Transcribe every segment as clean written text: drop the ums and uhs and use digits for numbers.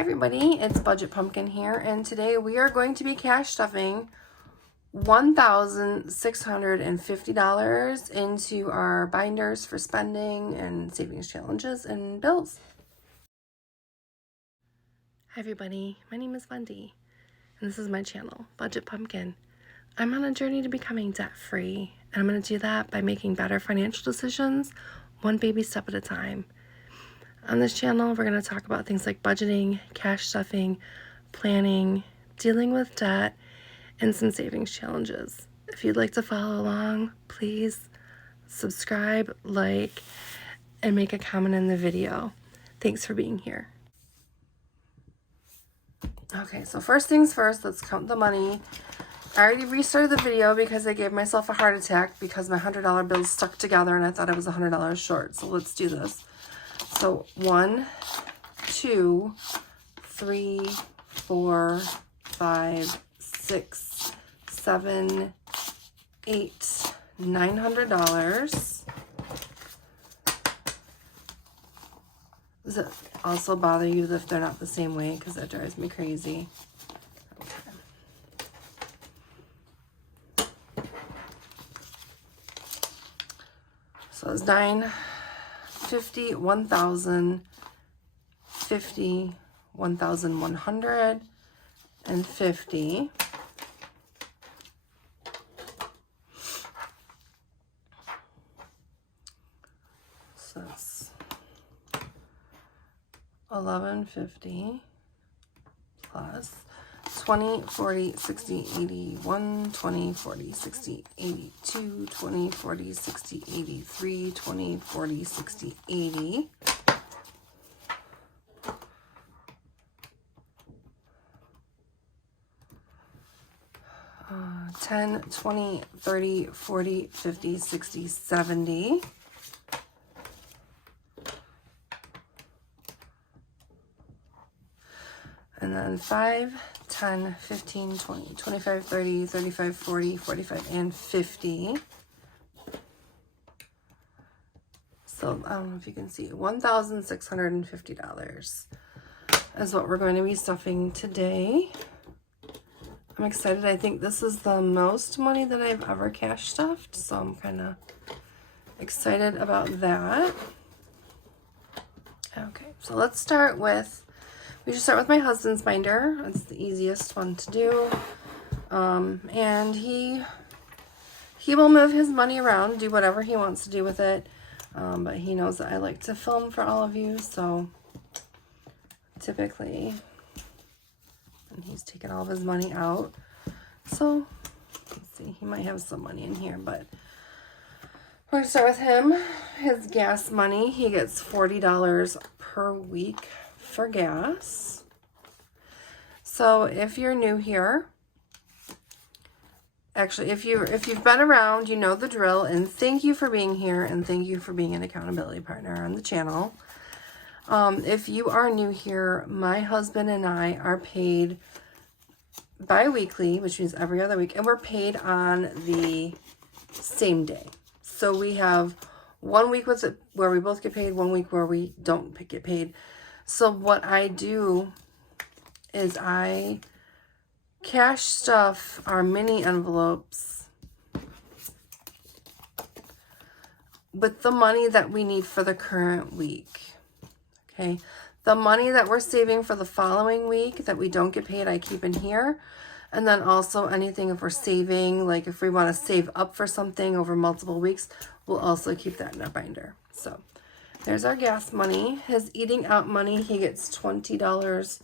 Hi everybody, it's Budget Pumpkin here, and today we are going to be cash stuffing $1,650 into our binders for spending and savings challenges and bills. Hi everybody, my name is Wendy, and this is my channel, Budget Pumpkin. I'm on a journey to becoming debt-free, and I'm going to do that by making better financial decisions, one baby step at a time. On this channel, we're going to talk about things like budgeting, cash stuffing, planning, dealing with debt, and some savings challenges. If you'd like to follow along, please subscribe, like, and make a comment in the video. Thanks for being here. Okay, so first things first, let's count the money. I already restarted the video because I gave myself a heart attack because my $100 bills stuck together and I thought I was $100 short. So let's do this. So 1, 2, 3, 4, 5, 6, 7, 8, $900. Does it also bother you if they're not the same way? Because that drives me crazy. So it's 950, 1,000, 50, 1,150. So it's 1,150 plus 20, 40, 60, 81, 20, 40, 60, 82, 20, 40, 60, 83, 20, 40, 60, 80. Uh, 10, 20, 30, 40, 50, 60, 70. And then 5, 10, 15, 20, 25, 30, 35, 40, 45, and 50. So I don't know if you can see, $1,650 is what we're going to be stuffing today. I'm excited. I think this is the most money that I've ever cash stuffed, so I'm kind of excited about that. Okay, so let's start with, we should start with my husband's binder. It's the easiest one to do. And he will move his money around, do whatever he wants to do with it. But he knows that I like to film for all of you, so typically, and he's taken all of his money out. So let's see, he might have some money in here, but we're gonna start with him. His gas money, he gets $40 per week for gas. So if you're new here, actually if you've been around, you know the drill, and thank you for being here and thank you for being an accountability partner on the channel. If you are new here, my husband and I are paid bi-weekly, which means every other week, and we're paid on the same day. So we have 1 week with it where we both get paid, 1 week where we don't get paid. So what I do is I cash stuff our mini envelopes with the money that we need for the current week. Okay, the money that we're saving for the following week that we don't get paid, I keep in here. And then also anything if we're saving, like if we want to save up for something over multiple weeks, we'll also keep that in our binder. So there's our gas money. His eating out money, he gets $20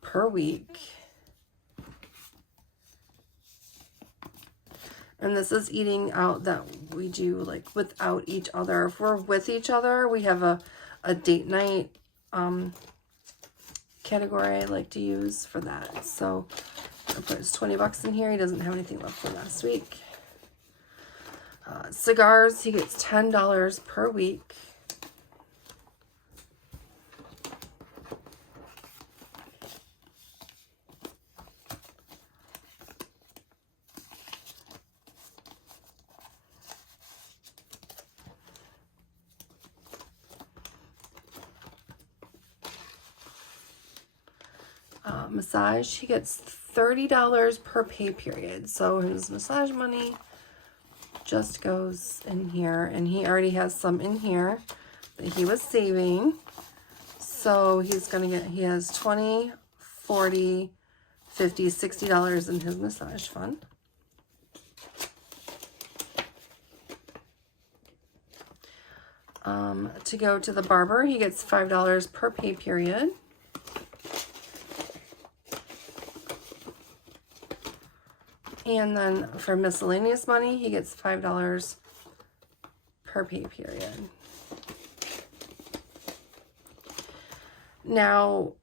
per week. And this is eating out that we do like without each other. If we're with each other, we have a date night category I like to use for that. So I'll put his 20 bucks in here. He doesn't have anything left from last week. Cigars, he gets $10 per week. massage, he gets $30 per pay period. So his massage money just goes in here, and he already has some in here that he was saving. So he's gonna get, he has $20, $40, $50, $60 in his massage fund. To go to the barber, he gets $5 per pay period. And then for miscellaneous money, he gets $5 per pay period. Now,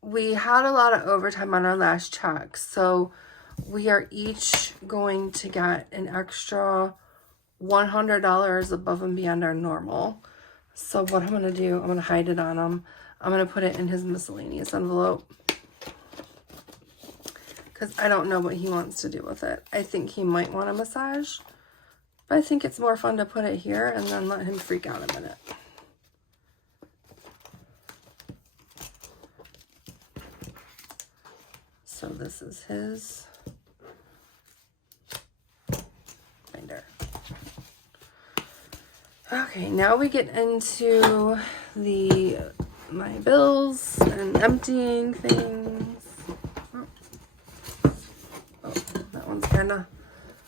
we had a lot of overtime on our last check, so we are each going to get an extra $100 above and beyond our normal. So what I'm going to do, I'm going to hide it on him. I'm going to put it in his miscellaneous envelope, because I don't know what he wants to do with it. I think he might want a massage, but I think it's more fun to put it here and then let him freak out a minute. So this is his binder. Okay, now we get into my bills and emptying things. Oh, that one's kind of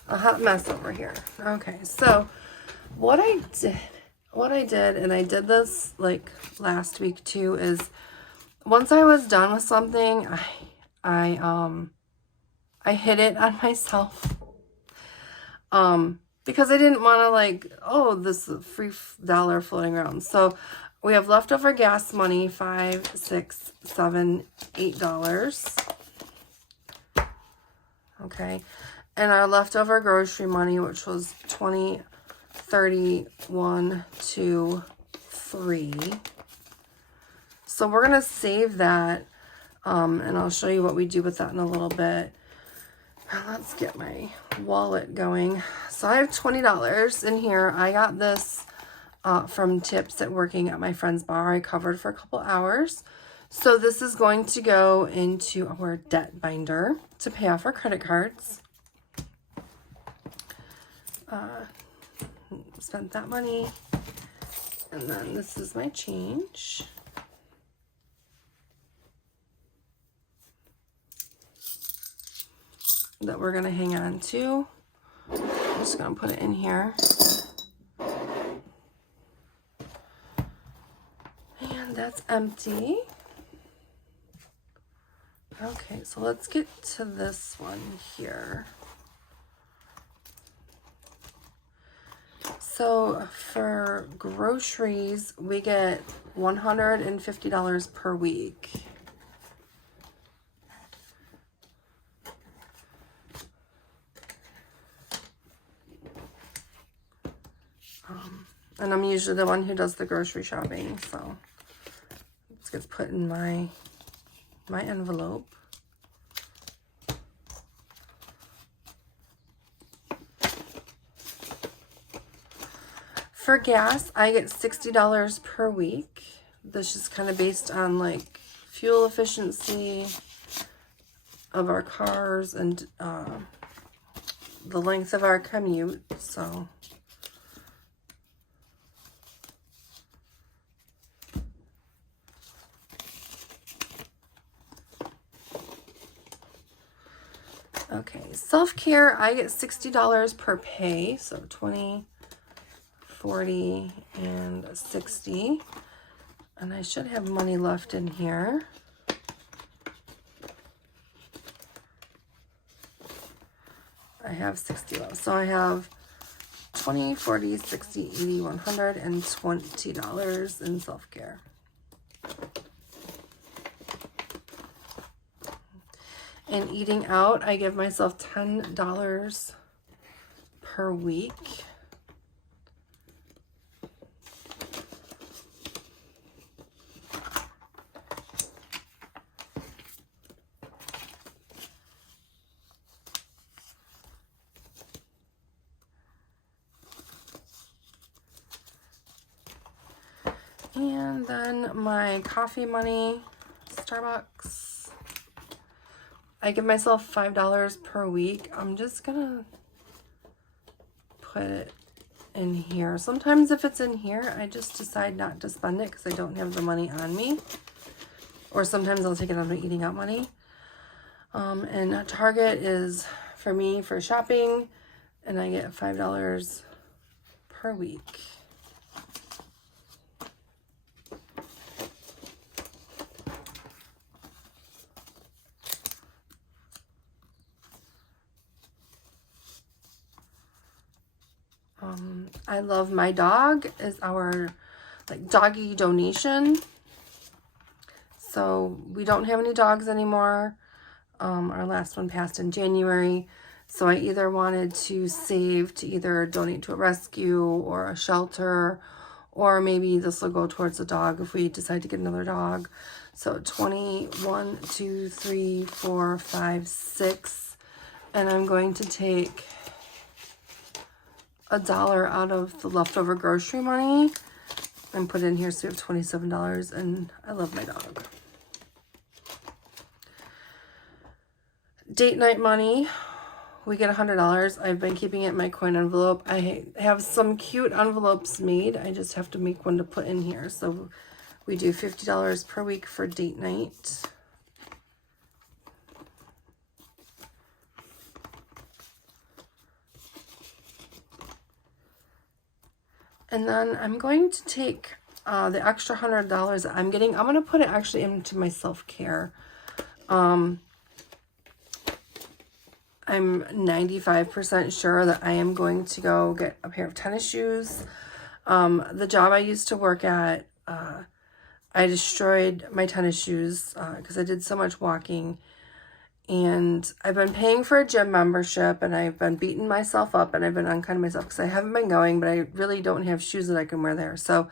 a hot mess over here. Okay, so what I did, and I did this like last week too, is once I was done with something, I hid it on myself. Because I didn't want to like, oh, this is free dollar floating around. So we have leftover gas money, $5, $6, $7, $8. Okay. And our leftover grocery money, which was 20, 30, 1, 2, 3. So we're going to save that. And I'll show you what we do with that in a little bit. Let's get my wallet going. So I have $20 in here. I got this from tips at working at my friend's bar. I covered for a couple hours. So this is going to go into our debt binder to pay off our credit cards. Spent that money. And then this is my change. That we're going to hang on to. I'm just going to put it in here. And that's empty. Okay, so let's get to this one here. So for groceries, we get $150 per week. And I'm usually the one who does the grocery shopping, so this gets put in my envelope. For gas, I get $60 per week. This is kind of based on like fuel efficiency of our cars and the length of our commute, so. Okay, self-care, I get $60 per pay, so 20, 40, and 60. And I should have money left in here. I have 60 left. So I have 20, 40, 60, 80, 100, and $20 in self-care. And eating out, I give myself $10 per week. And then my coffee money, Starbucks. I give myself $5 per week. I'm just gonna put it in here. Sometimes if it's in here, I just decide not to spend it because I don't have the money on me. Or sometimes I'll take it out of eating out money. And Target is for me for shopping, and I get $5 per week. I love my dog is our like doggy donation. So we don't have any dogs anymore. Our last one passed in January. So I either wanted to save to either donate to a rescue or a shelter, or maybe this will go towards a dog if we decide to get another dog. So 21, 2, 3, 4, 5, 6. And I'm going to take $1 out of the leftover grocery money and put it in here, so we have $27, and I love my dog. Date night money, we get $100. I've been keeping it in my coin envelope. I have some cute envelopes made. I just have to make one to put in here. So we do $50 per week for date night. And then I'm going to take the extra $100 that I'm getting. I'm going to put it actually into my self-care. I'm 95% sure that I am going to go get a pair of tennis shoes. The job I used to work at, I destroyed my tennis shoes because I did so much walking. And I've been paying for a gym membership, and I've been beating myself up, and I've been unkind to myself because I haven't been going, but I really don't have shoes that I can wear there. So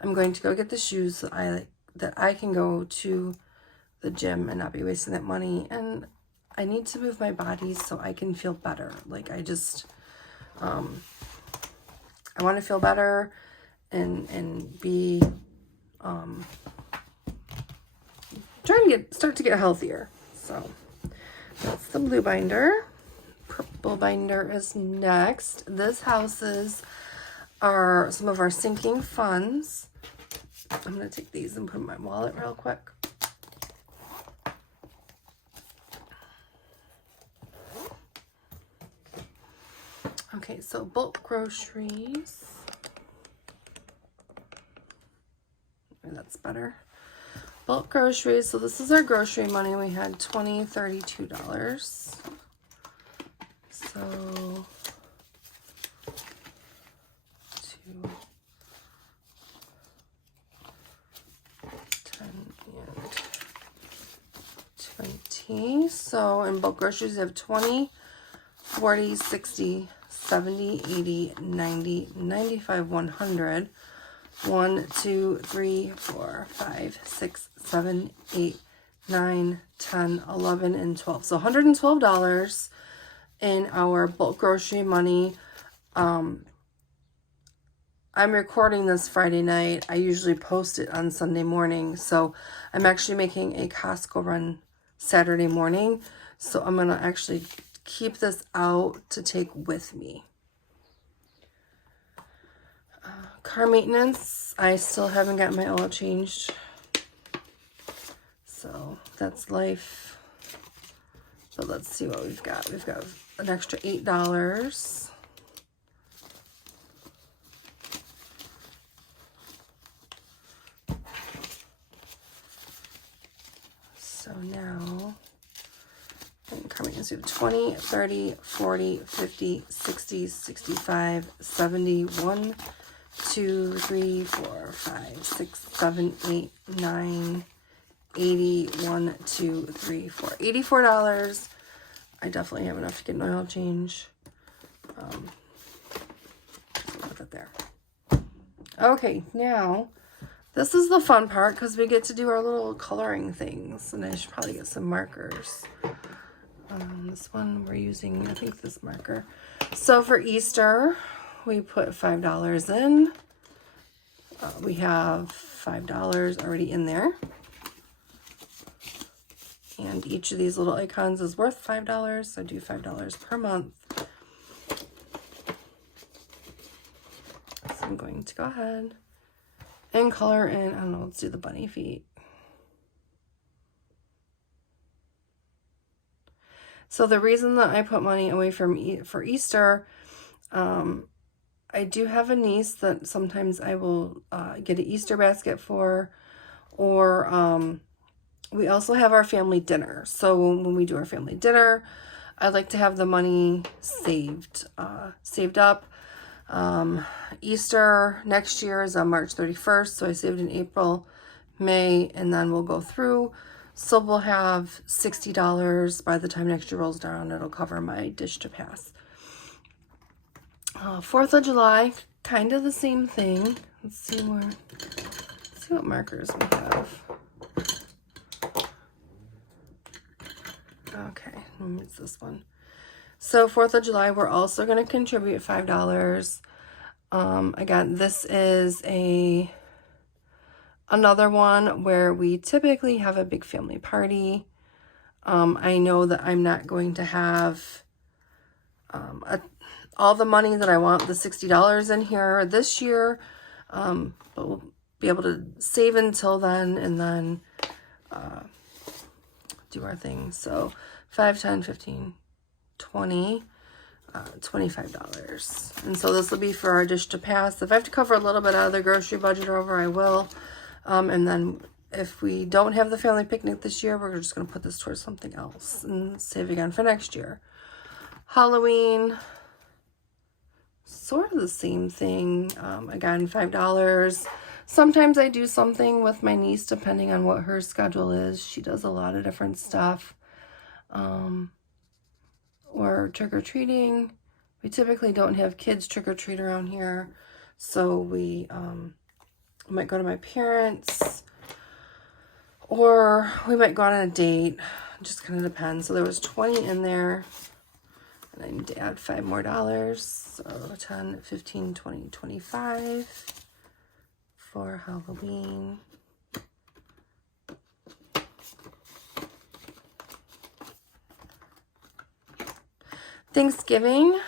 I'm going to go get the shoes that I can go to the gym and not be wasting that money. And I need to move my body so I can feel better. Like I just, I want to feel better and be, trying to start to get healthier. So that's the blue binder. Purple binder is next. This houses are some of our sinking funds. I'm going to take these and put in my wallet real quick. Okay, so bulk groceries. Maybe that's better. Bulk groceries. So this is our grocery money. We had $32. So 2, 10, and 20. So in bulk groceries, you have 20, 40, 60, 70, 80, 90, 95, 100. 1, 2, 3, 4, 5, 6, 7, 8, 9, 10, 11, and 12. So $112 in our bulk grocery money. I'm recording this Friday night. I usually post it on Sunday morning. So I'm actually making a Costco run Saturday morning. So I'm going to actually keep this out to take with me. Car maintenance, I still haven't got my oil changed. So that's life. But let's see what we've got. We've got an extra $8. So now, car maintenance, we have 20, 30, 40, 50, 60, 65, 70, 1, 2, 3, 4, 5, 6, 7, 8, 9, 80, 1, 2, 3, 4, $84. I definitely have enough to get an oil change. Put that there. Okay, now this is the fun part because we get to do our little coloring things, and I should probably get some markers. This one we're using, I think, this marker. So for Easter, we put $5 in. We have $5 already in there. And each of these little icons is worth $5, so I do $5 per month. So I'm going to go ahead and color in, I don't know, let's do the bunny feet. So the reason that I put money away for Easter, I do have a niece that sometimes I will get an Easter basket for, or we also have our family dinner. So when we do our family dinner, I like to have the money saved up. Easter next year is on March 31st, so I saved in April, May, and then we'll go through. So we'll have $60 by the time next year rolls down. It'll cover my dish to pass. 4th of July, kind of the same thing. Let's see what markers we have. Okay, it's this one. So 4th of July, we're also going to contribute $5. Again, this is another one where we typically have a big family party. I know that I'm not going to have all the money that I want, the $60 in here this year, but we'll be able to save until then and then do our thing. So 5, 10, 15, 20, $25. And so this will be for our dish to pass. If I have to cover a little bit out of the grocery budget over, I will. And then if we don't have the family picnic this year, we're just going to put this towards something else and save again for next year. Halloween, sort of the same thing. Again, $5. Sometimes I do something with my niece depending on what her schedule is. She does a lot of different stuff. Or trick-or-treating. We typically don't have kids trick-or-treat around here. So we might go to my parents. Or we might go on a date. It just kind of depends. So there was 20 in there. And I need to add $5 more. So 10, 15, 20, 25 for Halloween. Thanksgiving.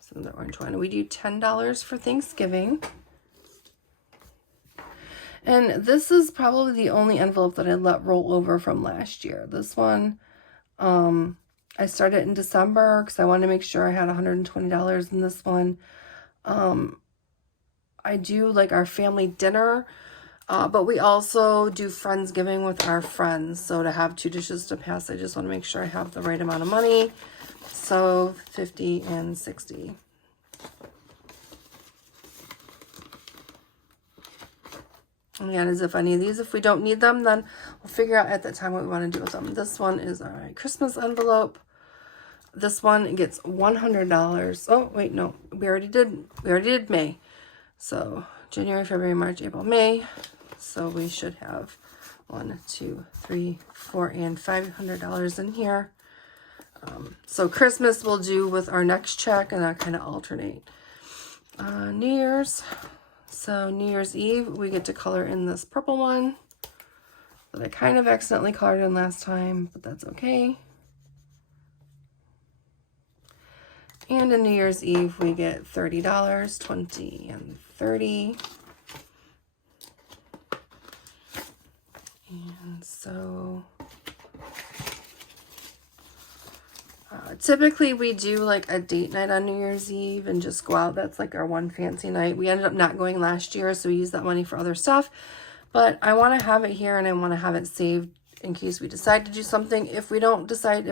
So the orange one. We do $10 for Thanksgiving. And this is probably the only envelope that I let roll over from last year. This one, I started in December because I wanted to make sure I had $120 in this one. I do like our family dinner, but we also do Friendsgiving with our friends. So to have 2 dishes to pass, I just want to make sure I have the right amount of money. So 50 and 60. Again, as if any of these, if we don't need them, then we'll figure out at that time what we want to do with them. This one is our Christmas envelope. This one gets $100. Oh, wait, no, we already did May. So January, February, March, April, May. So we should have 1, 2, 3, 4, and $500 in here. So Christmas we'll do with our next check, and that kind of alternate. New Year's. So New Year's Eve, we get to color in this purple one that I kind of accidentally colored in last time, but that's okay. And in New Year's Eve, we get $30, 20, and 30. And so typically we do like a date night on New Year's Eve and just go out. That's like our one fancy night. We ended up not going last year, so we used that money for other stuff. But I want to have it here and I want to have it saved in case we decide to do something. If we decide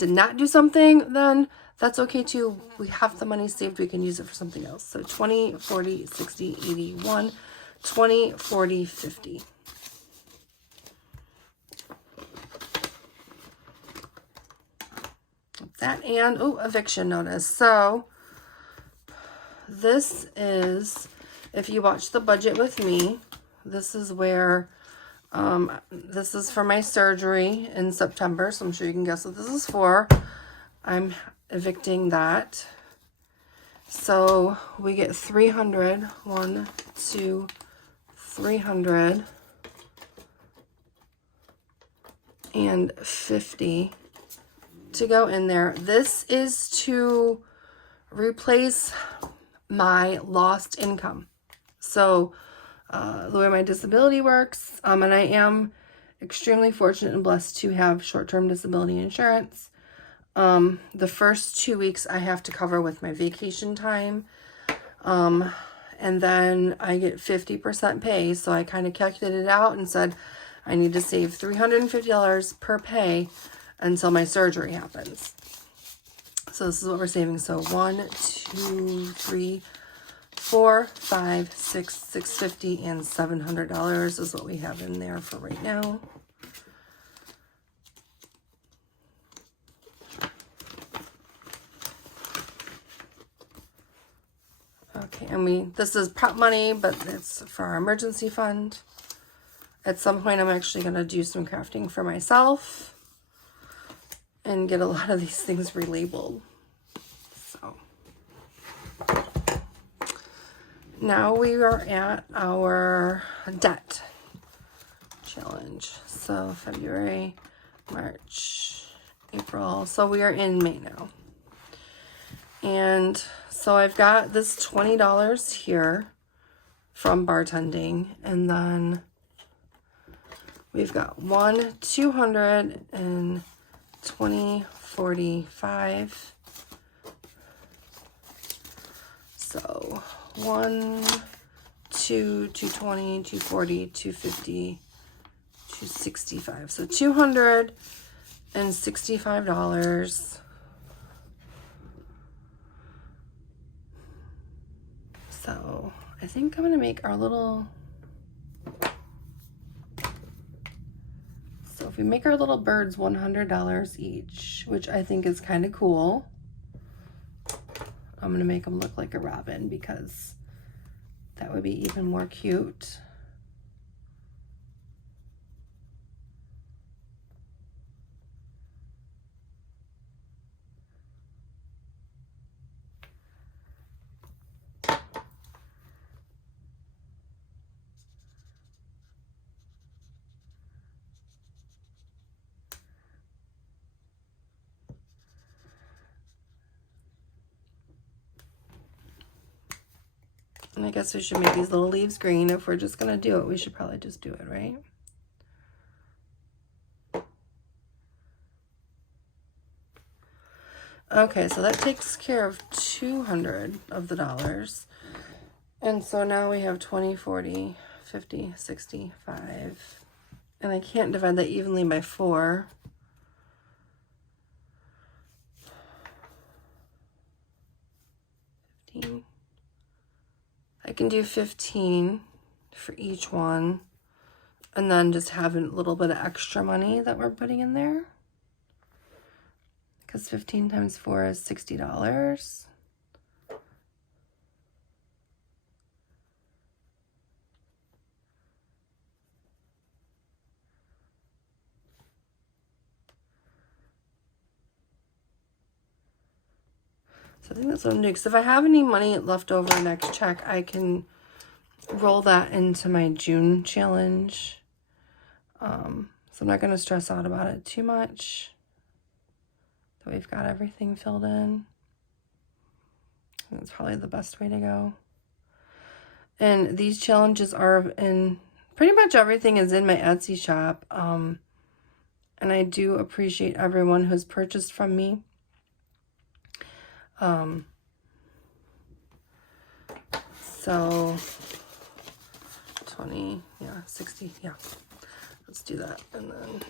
to not do something, then that's okay too. We have the money saved. We can use it for something else. So 20, 40, 60, 80, 1, 20, 40, 50. That and, oh, eviction notice. So this is, if you watch the budget with me, this is where, this is for my surgery in September. So I'm sure you can guess what this is for. I'm evicting that. So we get 300, 1, 2, $350 to go in there. This is to replace my lost income. So the way my disability works, and I am extremely fortunate and blessed to have short-term disability insurance. The first 2 weeks I have to cover with my vacation time. And then I get 50% pay. So I kind of calculated it out and said, I need to save $350 per pay until my surgery happens. So this is what we're saving. So 1, 2, 3, 4, 5, 6, $650 and $700 is what we have in there for right now. Okay, and this is prep money, but it's for our emergency fund. At some point, I'm actually going to do some crafting for myself and get a lot of these things relabeled. So now we are at our debt challenge. So February, March, April. So we are in May now. And so I've got this $20 here from bartending, and then we've got 1, 200 and 20, 45. So 1, 2, 220, 240, 250, 265. So $265. So I think I'm going to make our little, so if we make our little birds $100 each, which I think is kind of cool, I'm going to make them look like a robin because that would be even more cute. And I guess we should make these little leaves green. If we're just going to do it, we should probably just do it, right? Okay, so that takes care of 200 of the dollars. And so now we have 20, 40, 50, 65. And I can't divide that evenly by 4. I can do 15 for each one, and then just have a little bit of extra money that we're putting in there, because 15 times 4 is $60. So I think that's what I'm doing. Because if I have any money left over next check, I can roll that into my June challenge. So I'm not going to stress out about it too much. So we've got everything filled in. That's probably the best way to go. And these challenges are in, pretty much everything is in my Etsy shop. And I do appreciate everyone who's purchased from me. So 20, yeah, 60, yeah, let's do that. And then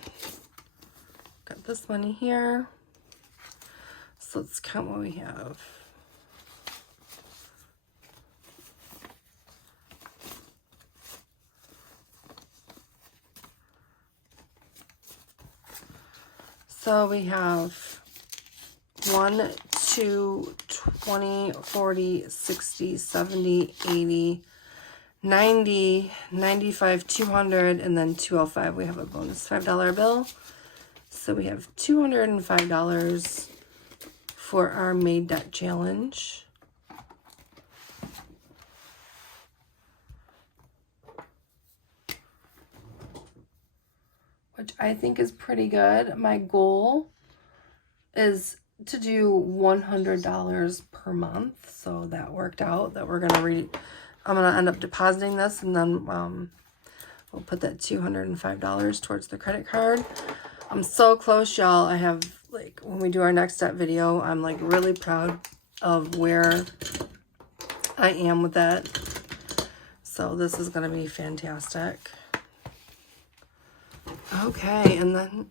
got this money here. So let's count what we have. So we have 1, 2, 20, 40, 60, 70, 80, 90, 95, 200, and then 205. We have a bonus $5 bill. So we have $205 for our May debt challenge. which I think is pretty good. My goal is to do $100 per month, so that worked out. That I'm gonna end up depositing this, and then we'll put that $205 towards the credit card. I'm so close, y'all. I have, like, when we do our next step video, I'm like really proud of where I am with that. So this is gonna be fantastic. Okay, and then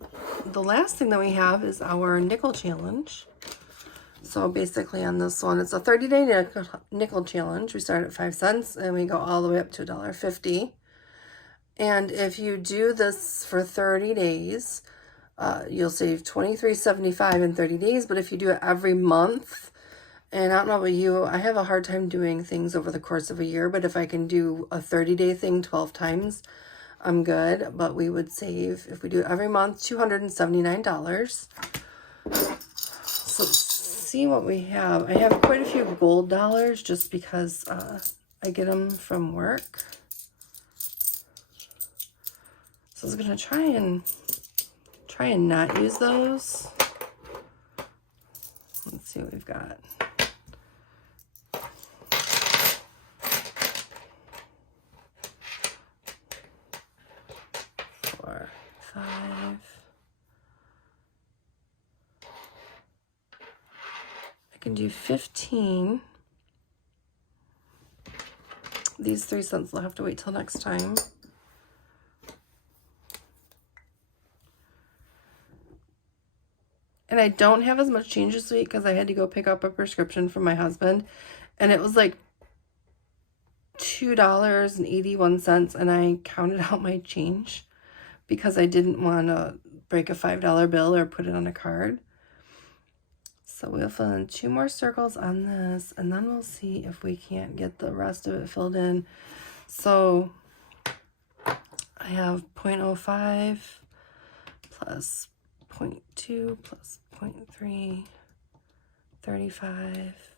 the last thing that we have is our nickel challenge. So basically on this one, it's a 30-day nickel challenge. We start at 5 cents and we go all the way up to $1.50. And if you do this for 30 days, you'll save $23.75 in 30 days. But if you do it every month, and I don't know about you, I have a hard time doing things over the course of a year, but if I can do a 30-day thing 12 times, I'm good. But we would save, if we do it every month, $279. So see what we have. I have quite a few gold dollars just because I get them from work. So I was gonna try and not use those. Let's see what we've got. 4, 5. I can do 15. These 3 cents will have to wait till next time. And I don't have as much change this week because I had to go pick up a prescription from my husband. And it was like $2.81, and I counted out my change because I didn't want to break a $5 bill or put it on a card. So we'll fill in 2 more circles on this, and then we'll see if we can't get the rest of it filled in. So I have 0.05 plus 0.2 plus 0.3, 35,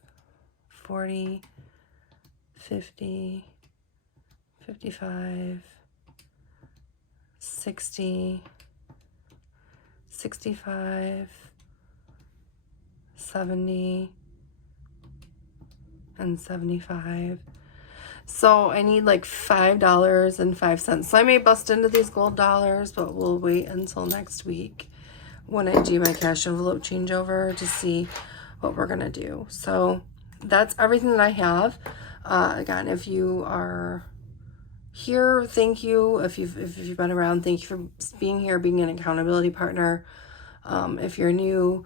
40, 50, 55, 60, 65, 70, and 75. So I need like $5.05. So I may bust into these gold dollars, but we'll wait until next week when I do my cash envelope changeover to see what we're gonna do. So that's everything that I have. Again, if you are here, thank you. If you've been around, thank you for being here, being an accountability partner. If you're new,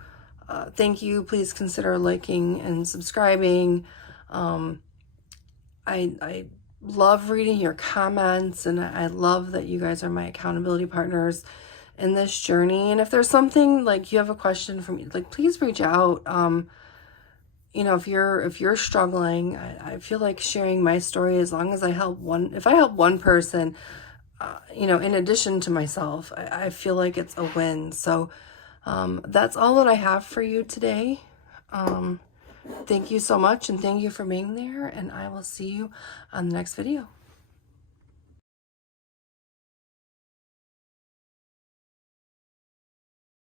thank you. Please consider liking and subscribing. I love reading your comments, and I love that you guys are my accountability partners in this journey. And if there's something, like, you have a question for me, like, please reach out. You know, if you're struggling, I feel like sharing my story, as long as if I help one person, you know, in addition to myself, I feel like it's a win. So that's all that I have for you today. Thank you so much, and thank you for being there, and I will see you on the next video.